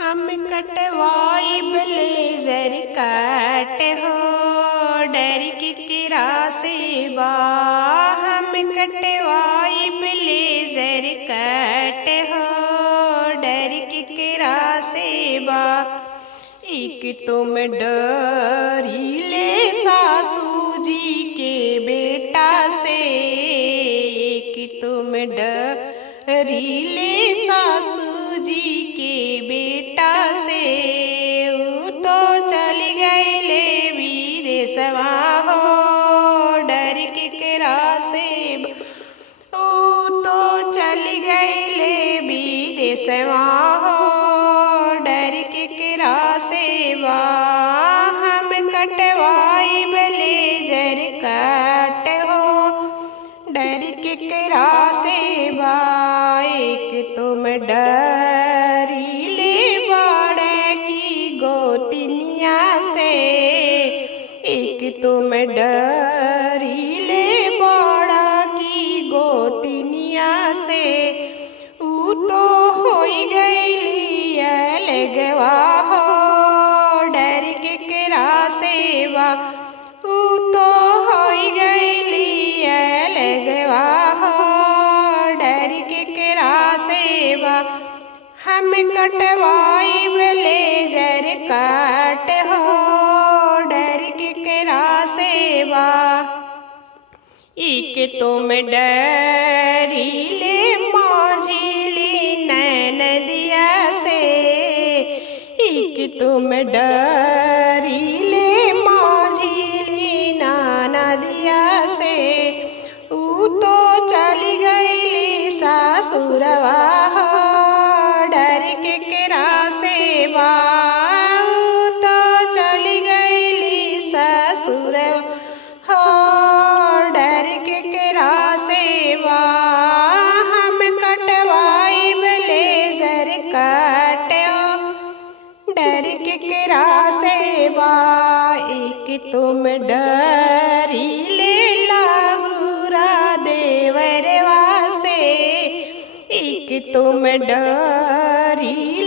हम कटवाई ब्लेजर कट हो डर की किरा से बा। हम कटवाई ब्लेजर कट हो डर की किरा से बा। एक तुम डरी ले सासू जी के बेटा से। एक तुम डरी ले सासू जी के बेटा से। ऊ तो चल गए ले विदेशवा हो डर के केरा से। ऊ तो चल गए ले विदेशवा हो डर के केरा से बा। हम कटवाई ब्लेजर कट हो डर के केरा से बा। एक तुम डरी ले बाड़े की गोतिनिया से। एक तुम डरी ले बाड़ा की गोतिनिया से। ऊ तो होई गईली अलगवा हो डर के केरा से बा। ऊ तो होई गईली अलगवा हो डर के केरा से बा। हम कटवाई ब्लेजर कट हो डर के केरा से बा। एक तुम डरी ले माझिली ननदिया से। एक तुम डरी ले माझिली ननदिया से। ऊ तो चली गईली ससुरवा हो डर के केरा से बा। ऊ तो चली गईली ससुरवा हो डर के केरा से बा। हम कटवाई ब्लेजर कट हो डर के केरा से बा। एक तुम डरी ले लाहुरा देवरवा से। एक तुम डरी